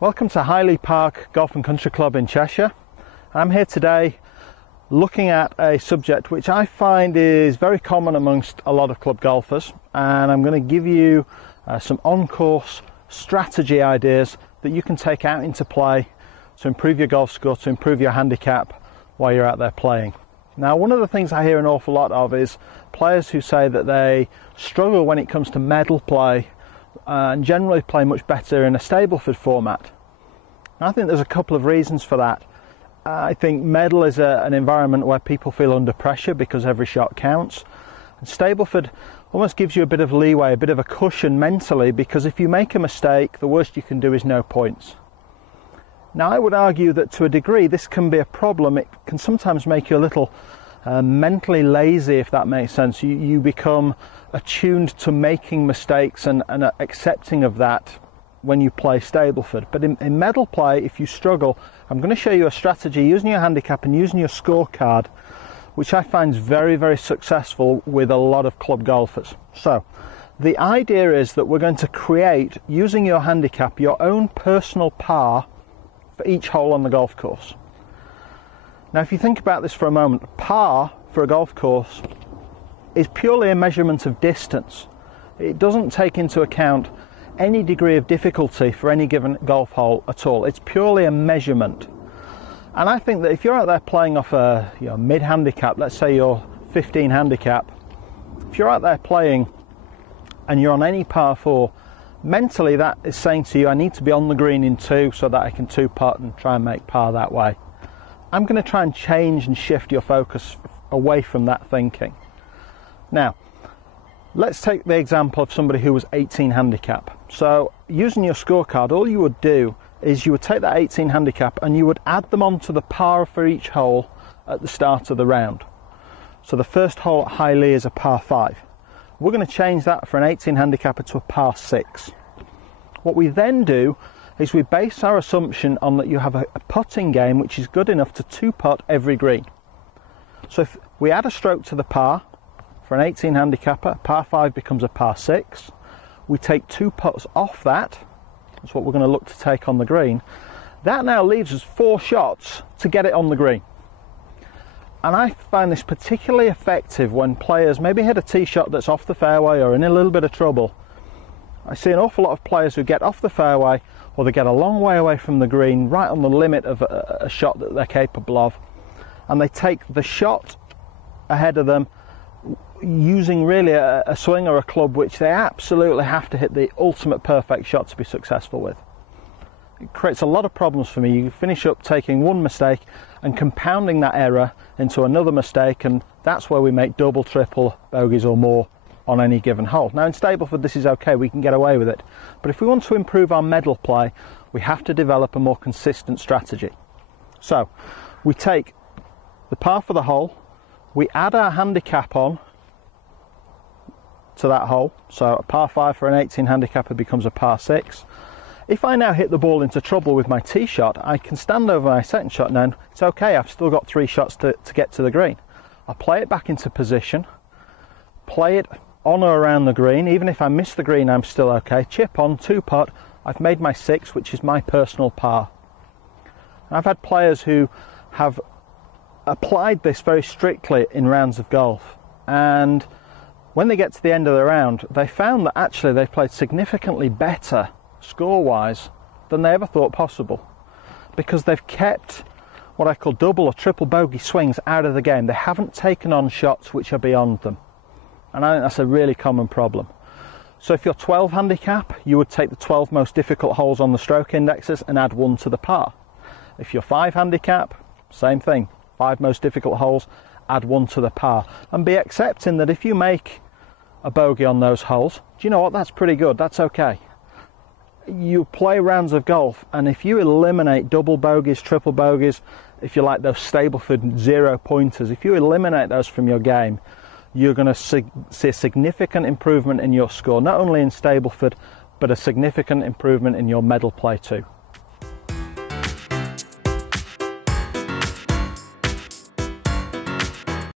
Welcome to HDiD Park Golf and Country Club in Cheshire. I'm here today looking at a subject which I find is very common amongst a lot of club golfers, and I'm going to give you some on-course strategy ideas that you can take out into play to improve your golf score, to improve your handicap while you're out there playing. Now, one of the things I hear an awful lot of is players who say that they struggle when it comes to medal play and generally play much better in a Stableford format. I think there's a couple of reasons for that. I think medal is an environment where people feel under pressure because every shot counts. And Stableford almost gives you a bit of leeway, a bit of a cushion mentally, because if you make a mistake, the worst you can do is no points. Now, I would argue that to a degree this can be a problem. It can sometimes make you a little mentally lazy, if that makes sense. You become attuned to making mistakes and accepting of that when you play Stableford. But in medal play, if you struggle, I'm going to show you a strategy using your handicap and using your scorecard, which I find is very, very successful with a lot of club golfers. So the idea is that we're going to create, using your handicap, your own personal par for each hole on the golf course. Now, if you think about this for a moment, par for a golf course is purely a measurement of distance. It doesn't take into account any degree of difficulty for any given golf hole at all. It's purely a measurement. And I think that if you're out there playing off a mid-handicap, let's say you're 15 handicap, if you're out there playing and you're on any par 4, mentally that is saying to you, I need to be on the green in 2 so that I can 2-putt and try and make par that way. I'm going to try and change and shift your focus away from that thinking. Now, let's take the example of somebody who was 18 handicap. So using your scorecard, all you would do is you would take that 18 handicap and you would add them onto the par for each hole at the start of the round. So the first hole at HDiD is a par 5. We're going to change that for an 18 handicapper to a par 6. What we then do is we base our assumption on that you have a putting game which is good enough to 2-putt every green. So if we add a stroke to the par for an 18 handicapper, par 5 becomes a par 6. We take 2 putts off that. That's what we're going to look to take on the green. That now leaves us 4 shots to get it on the green. And I find this particularly effective when players maybe hit a tee shot that's off the fairway or in a little bit of trouble. I see an awful lot of players who get off the fairway or they get a long way away from the green, right on the limit of a shot that they're capable of, and they take the shot ahead of them using really a swing or a club which they absolutely have to hit the ultimate perfect shot to be successful with. It creates a lot of problems for me. You finish up taking one mistake and compounding that error into another mistake, and that's where we make double, triple bogeys or more on any given hole. Now in Stableford this is okay, we can get away with it, but if we want to improve our medal play, we have to develop a more consistent strategy. So we take the par for the hole, we add our handicap on to that hole, so a par 5 for an 18 handicapper becomes a par 6. If I now hit the ball into trouble with my tee shot, I can stand over my second shot now. It's okay, I've still got 3 shots to get to the green. I'll play it back into position, play it on or around the green. Even if I miss the green, I'm still okay. Chip on, 2-putt, I've made my 6, which is my personal par. I've had players who have applied this very strictly in rounds of golf, and when they get to the end of the round, they found that actually they played significantly better score-wise than they ever thought possible, because they've kept what I call double or triple bogey swings out of the game. They haven't taken on shots which are beyond them, and I think that's a really common problem. So if you're 12 handicap, you would take the 12 most difficult holes on the stroke indexes and add 1 to the par. If you're 5 handicap, same thing, 5 most difficult holes, add 1 to the par, and be accepting that if you make a bogey on those holes, do you know what, that's pretty good, that's okay. You play rounds of golf, and if you eliminate double bogeys, triple bogeys, if you like those Stableford 0 pointers, if you eliminate those from your game, you're going to see a significant improvement in your score, not only in Stableford, but a significant improvement in your medal play too.